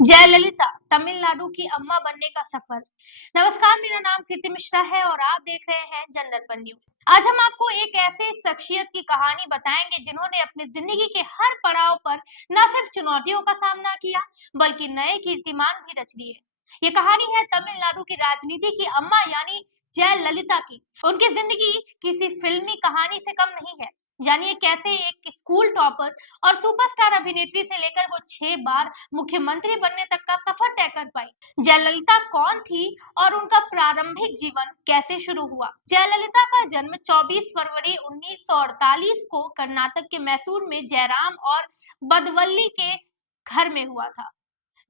जयललिता तमिलनाडु की अम्मा बनने का सफर। नमस्कार, मेरा नाम कृति मिश्रा है और आप देख रहे हैं जनदर्पण न्यूज। आज हम आपको एक ऐसे शख्सियत की कहानी बताएंगे जिन्होंने अपनी जिंदगी के हर पड़ाव पर न सिर्फ चुनौतियों का सामना किया बल्कि नए कीर्तिमान भी रच दिए। ये कहानी है तमिलनाडु की राजनीति की अम्मा यानी जयललिता की। उनकी जिंदगी किसी फिल्मी कहानी से कम नहीं है। जानिए कैसे एक स्कूल टॉपर और सुपरस्टार अभिनेत्री से लेकर वो 6 बार मुख्यमंत्री बनने तक का सफर तय कर पाई। जयललिता कौन थी और उनका प्रारंभिक जीवन कैसे शुरू हुआ? जयललिता का जन्म 24 फरवरी 1948 को कर्नाटक के मैसूर में जयराम और बदवल्ली के घर में हुआ था।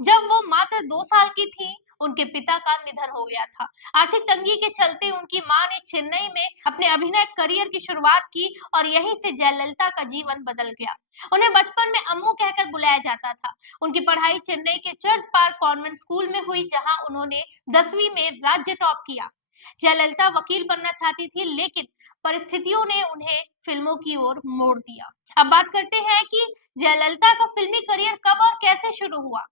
जब वो मात्र 2 साल की थी, उनके पिता का निधन हो गया था। आर्थिक तंगी के चलते उनकी मां ने चेन्नई में अपने अभिनय करियर की शुरुआत की और यहीं से जयललिता का जीवन बदल गया। उन्हें बचपन में अम्मू कहकर बुलाया जाता था। उनकी पढ़ाई चेन्नई के चर्च पार्क कॉन्वेंट स्कूल में हुई, जहां उन्होंने 10वीं में राज्य टॉप किया। जयललिता वकील बनना चाहती थी, लेकिन परिस्थितियों ने उन्हें फिल्मों की ओर मोड़ दिया। अब बात करते हैं कि जयललिता का फिल्मी करियर कब और कैसे शुरू हुआ।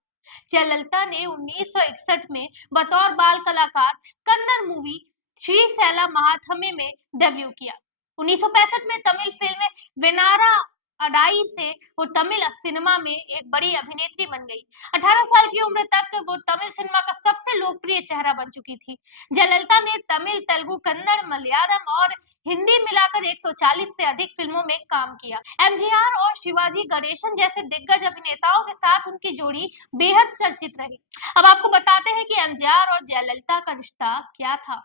जयललिता ने 1961 में बतौर बाल कलाकार कन्नड़ मूवी श्री सैला महाथमे में डेब्यू किया। 1965 में तमिल फिल्म वेनारा अडाई से वो तमिल सिनेमा में एक बड़ी अभिनेत्री बन गई। 18 साल की उम्र तक वो तमिल सिनेमा का सबसे लोकप्रिय चेहरा बन चुकी थी। जयललिता ने तमिल, तेलुगु, कन्नड़, मलयालम और हिंदी मिलाकर 140 से अधिक फिल्मों में काम किया। एमजीआर और शिवाजी गणेशन जैसे दिग्गज अभिनेताओं के साथ उनकी जोड़ी बेहद चर्चित रही। अब आपको बताते हैं कि एमजीआर और जयललिता का रिश्ता क्या था।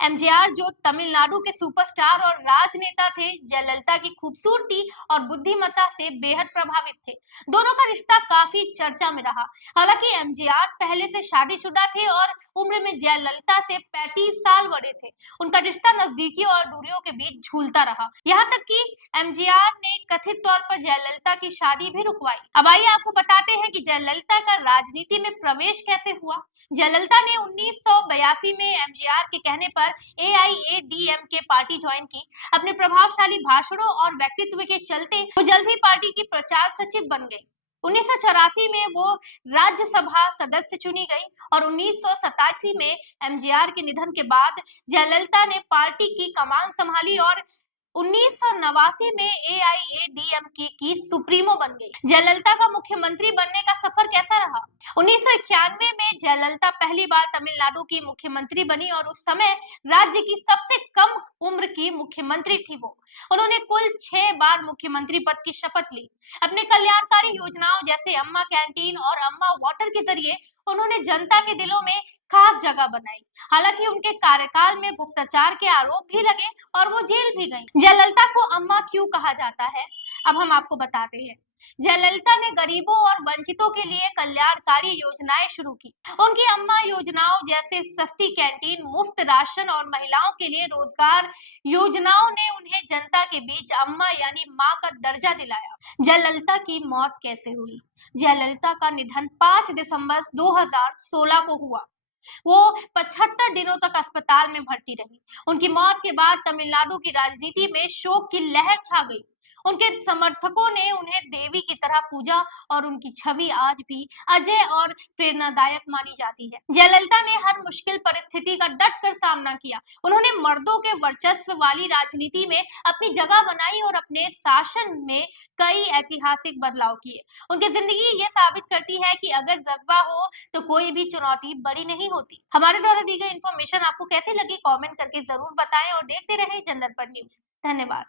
एमजीआर जो तमिलनाडु के सुपरस्टार और राजनेता थे, जयललिता की खूबसूरती और बुद्धिमत्ता से बेहद प्रभावित थे। दोनों का रिश्ता काफी चर्चा में रहा। हालांकि एमजीआर पहले से शादीशुदा थे और उम्र में जयललिता से 35 साल बड़े थे। उनका रिश्ता नजदीकी और दूरियों के बीच झूलता रहा। यहाँ तक कि एमजीआर ने कथित तौर पर जयललिता की शादी भी रुकवाई। अब आइए आपको बताते हैं कि जयललिता का राजनीति में प्रवेश कैसे हुआ। जयललिता ने 1982 में एमजीआर के कहने पर एआईएडीएमके पार्टी ज्वाइन की। अपने प्रभावशाली भाषणों और व्यक्तित्व के चलते वो जल्द ही पार्टी की प्रचार सचिव बन गई। 1984 में वो राज्यसभा सदस्य चुनी गई और 1987 में एमजीआर के निधन के बाद जयललिता ने पार्टी की कमान संभाली और 1989 में एआईएडीएमके की सुप्रीमो बन गई। जयललिता का मुख्यमंत्री बनने का सफर कैसा रहा? 1991 में जयललिता पहली बार तमिलनाडु की मुख्यमंत्री बनी और उस समय राज्य की सबसे कम उम्र की मुख्यमंत्री थी वो। उन्होंने कुल 6 बार मुख्यमंत्री पद की शपथ ली। अपने कल्याणकारी योजनाओं जैसे अम्मा कैंटीन और अम्मा वाटर के जरिए उन्होंने जनता के दिलों में खास जगह बनाई। हालांकि उनके कार्यकाल में भ्रष्टाचार के आरोप भी लगे और वो जेल भी गईं। जयललिता को अम्मा क्यों कहा जाता है, अब हम आपको बताते हैं। जयललिता ने गरीबों और वंचितों के लिए कल्याणकारी योजनाएं शुरू की। उनकी अम्मा योजनाओं जैसे सस्ती कैंटीन, मुफ्त राशन और महिलाओं के लिए रोजगार योजनाओं ने उन्हें जनता के बीच अम्मा यानी मां का दर्जा दिलाया। जयललिता की मौत कैसे हुई? जयललिता का निधन 5 दिसंबर 2016 को हुआ। वो 75 दिनों तक अस्पताल में भर्ती रही। उनकी मौत के बाद तमिलनाडु की राजनीति में शोक की लहर छा गई। उनके समर्थकों ने उन्हें देवी की तरह पूजा और उनकी छवि आज भी अजय और प्रेरणादायक मानी जाती है। जयललिता ने हर मुश्किल परिस्थिति का डट कर सामना किया। उन्होंने मर्दों के वर्चस्व वाली राजनीति में अपनी जगह बनाई और अपने शासन में कई ऐतिहासिक बदलाव किए। उनकी जिंदगी ये साबित करती है कि अगर जज्बा हो तो कोई भी चुनौती बड़ी नहीं होती। हमारे द्वारा दी गई इन्फॉर्मेशन आपको कैसी लगी, कमेंट करके जरूर बताएं और देखते रहें जनदर्पण न्यूज। धन्यवाद।